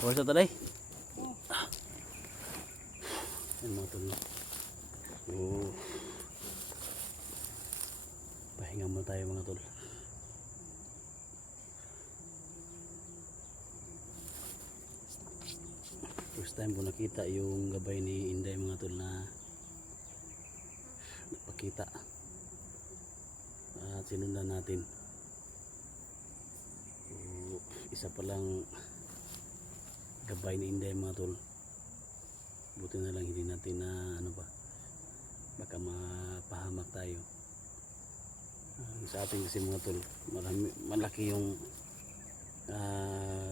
Pursa taday. Yan mga tol. So, pahinga muna tayo mga tol. First time ko nakita yung gabay ni Inday mga tol na nagpakita. At sinundan natin. So, isa pa lang gabay ni Inday mga tol. Buti na lang hindi natin na ano ba, baka mapahamak tayo. Sa atin kasi mga tol, malaki yung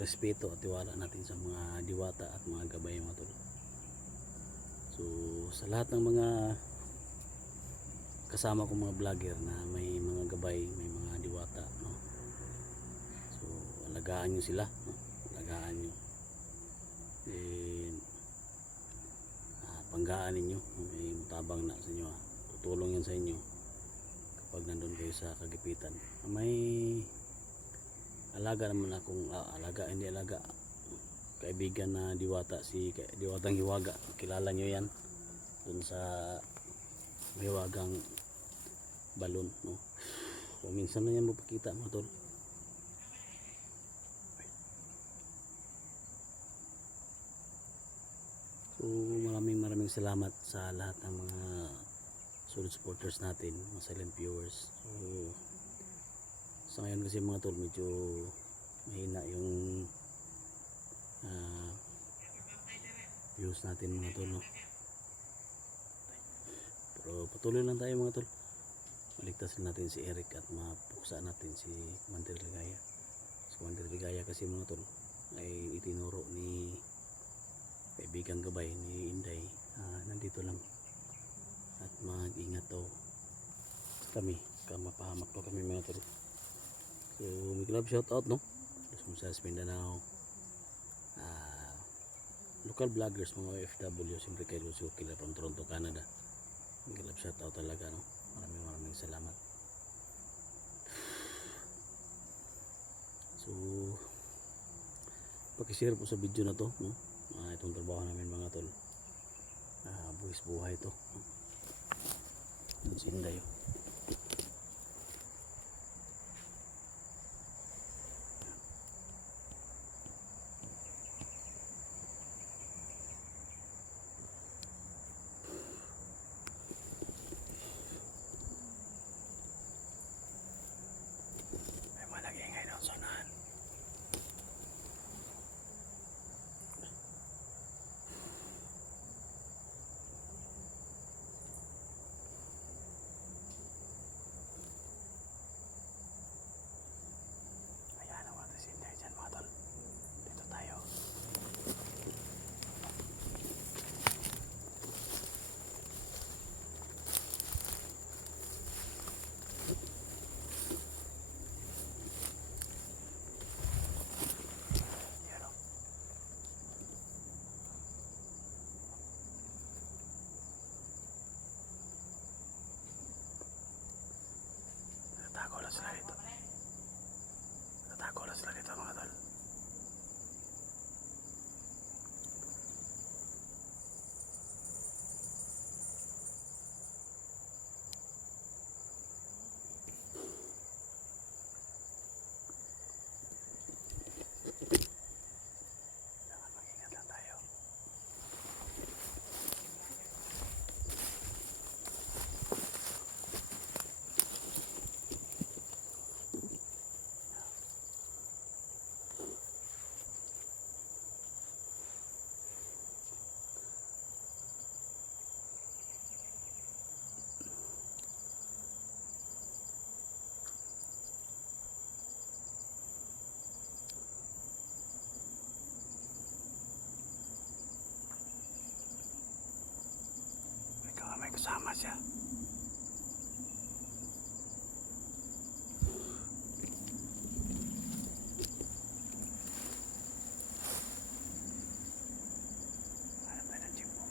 respeto at tiwala natin sa mga diwata at mga gabay mga tol. So sa lahat ng mga kasama kong mga vlogger na may mga gabay, may mga diwata, no? So alagaan nyo sila, no? Alagaan nyo. Panggaan ninyo, may mutabang na sa inyo, tutulong yan sa inyo kapag nandun kayo sa kagipitan. May alaga naman akong hindi alaga, kaibigan na diwata, si Diwatang Hiwaga, kilala nyo yan dun sa Hiwagang balon, no? So minsan na yan mapakita mga tol. So maraming salamat sa lahat ng mga solid supporters natin, mga silent viewers. So sa ngayon kasi mga tol, medyo mahina yung views natin mga tol, no? Pero patuloy lang tayo mga tol. Maligtasin natin si Eric at mapuksa natin si Commander Ligaya. Si Commander Ligaya kasi mga tol ay itinuro ni kaibigang gabay ni Inday, nandito lang at mag-ingat daw kami, mapahamak daw kami mga tol. So may club shout out, no? Sa Mindanao, local vloggers, mga OFW, siyempre kay Lucio Kila from Toronto, Canada. May club shout out talaga, no? Maraming salamat. So pakishare po sa video na to, no? Itong trabaho namin mga tol, buwis buhay to, no? Yun si Inday, oh. May mga nag-iingay daw sa unahan. Natago lang sila dito mga tol. Mag-ingat lang tayo. May kasama siya. Hanap tayo ng jeep mo.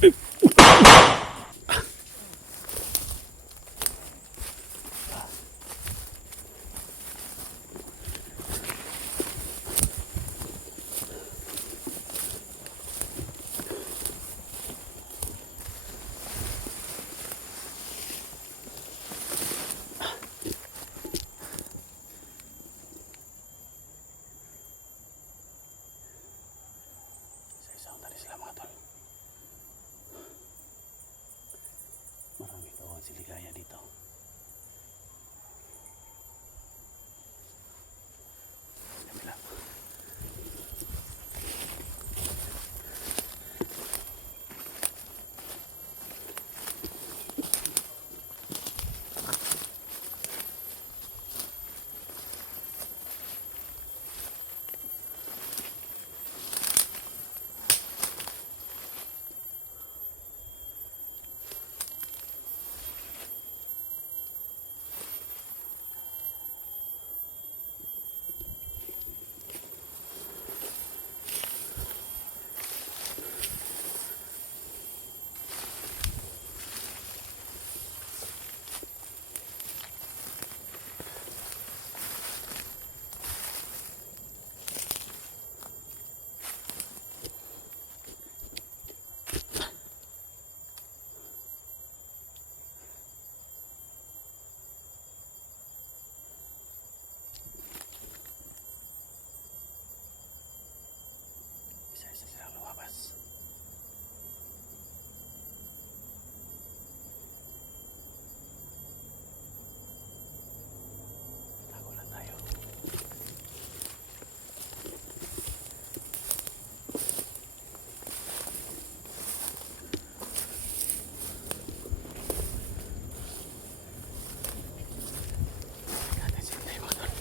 Sa isang tali sila mga tol. Maraming kawan si Ligaya dito. Kabila. Isa-isa silang lumabas. Tago lang tayo. Natin sila tayo mga tol.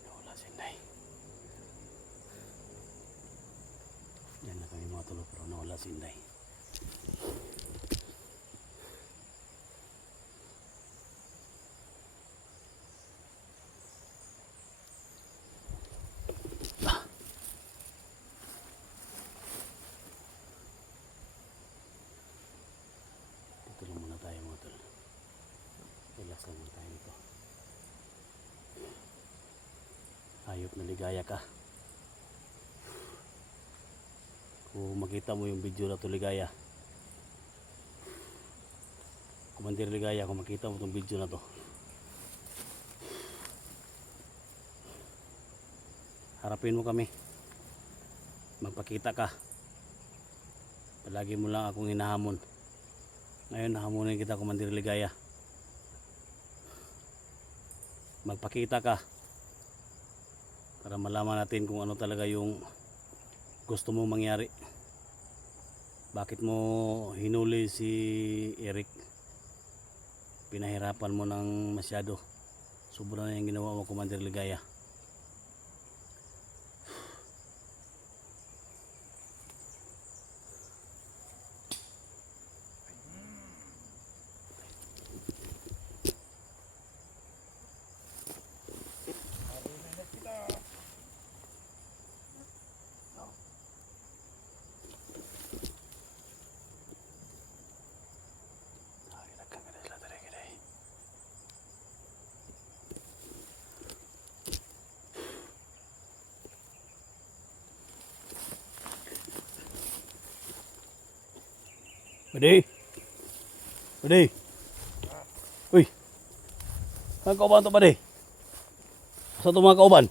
Nawala si Inday. Diyan na kami mga tol, pero nawala si Inday. Dito lang muna tayo mga tol. Relax lang muna tayo dito. Hayop na Ligaya ka. Kung makita mo yung video na to Ligaya, Commander Ligaya, kung makita mo itong video na to, harapin mo kami, magpakita ka. Palagi mo lang akong hinahamon. Ngayon nahamunin kita Commander Ligaya. Magpakita ka para malaman natin kung ano talaga yung gusto mong mangyari. Bakit mo hinuli si Eric? Pinahirapan mo ng masyado. Sobra na yung ginawa mo Commander Ligaya. Pwede. Pwede. Uy. Saan kauban to pwede? Asa to mga kauban?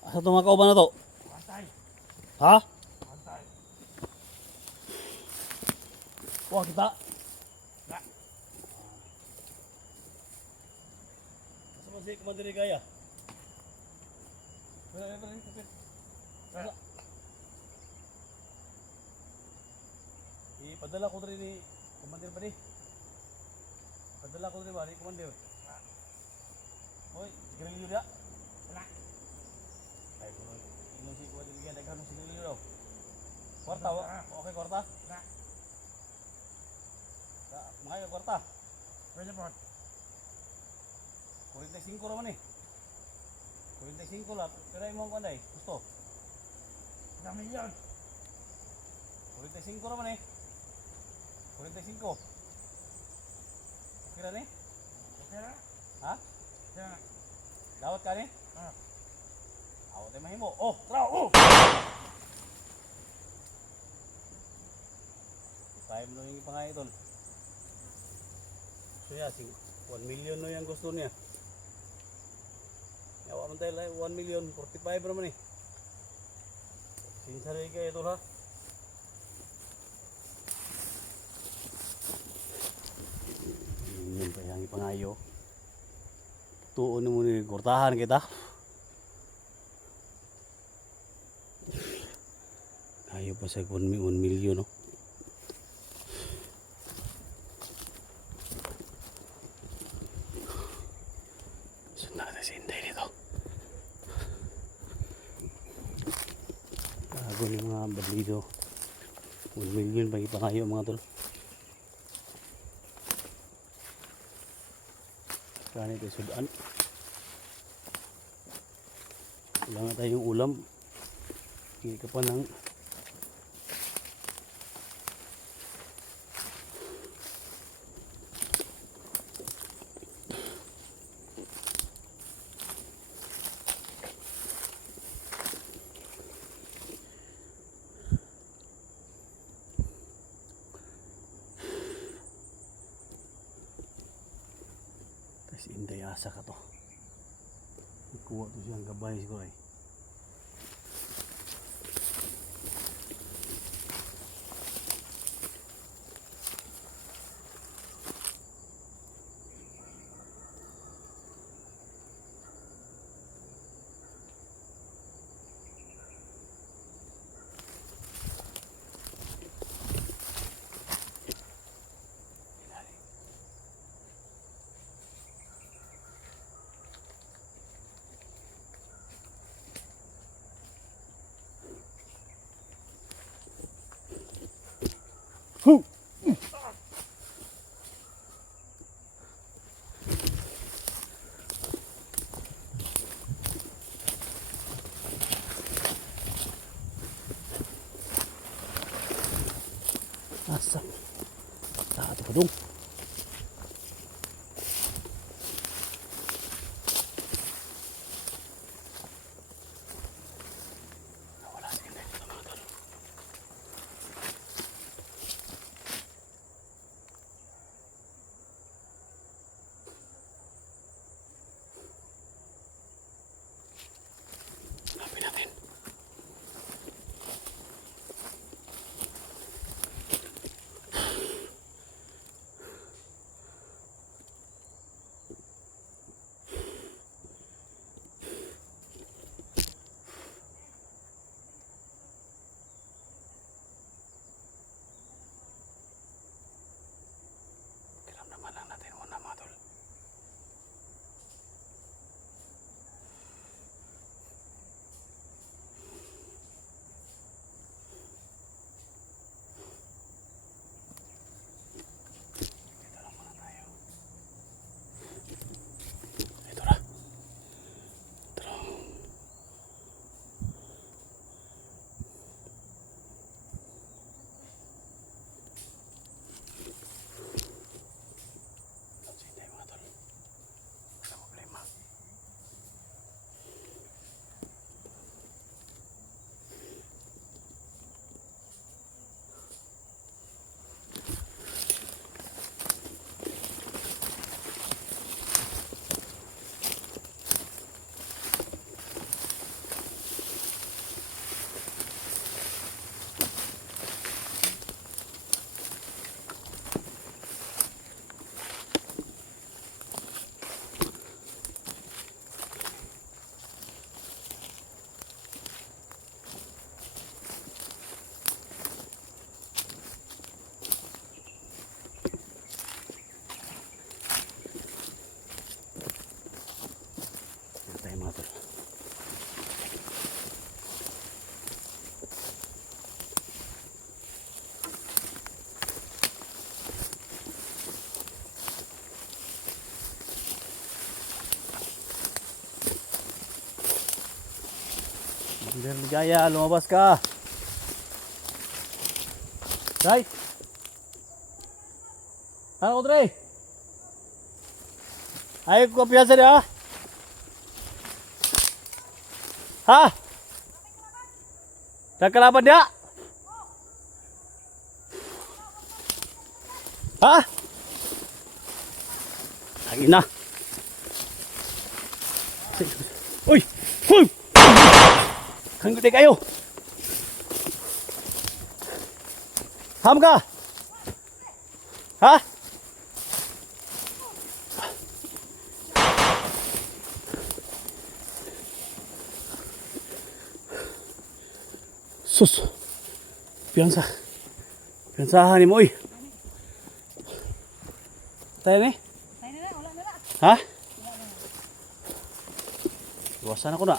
Asa to mga kauban na to? Ha? Wah kita. Asa man si Commander Ligaya? Wala. Padala ko rin ni Commander ba di? Padala ko rin ba ni Commander? Hoy, sigarilyo dia. Wala. Ay, kung inong si Commander bigyan, nagkaroon ng sigarilyo daw. Kwarta, okay kwarta? Wala. Mga kwarta. Pwede po. 45 naman eh. 45 lang. Pero ay mo ang kanday. Gusto. Dami yun. 45 naman eh. 45. Okay na ni? Okay na. Ha? Okay na. Dawat ka ni? Ah. Awat tayo mahimo. Oh, tara! Oh! Tayo mo yung ipangay ito. So yeah, 1 million no yung gusto niya. Yawa man tayo 1 million, 45 naman eh. Sinsari kayo ito ha. Yun pa yung ipangayo. Tuon mo ni kurtahan kita. Ayaw pa sa 1 million no. Bago ng mga bandido 1 million pa ipangayo mga tol. Kani tayo sudan. Kailangan tayong ulam. Hindi ka pa ng Inday asa ka to. Ikuha to siyang gabay siguro eh. Asa? Taat ko dong. Wala si Inday dito mga tol. Hanapin natin. Commander Ligaya, lumabas ka. Right? Ano, Audrey? Ayaw ko piyansa niya, ha? Ha? Nagkalaban niya? Ha? Lagi na. Uy! Uy! Hanggang kayo! Ham ka! Ha? Sus! Piyansa. Piyansahan ni mo, uy. Tayo ni? Tayo na lang, wala na lang. Ha? Iwasan ako na.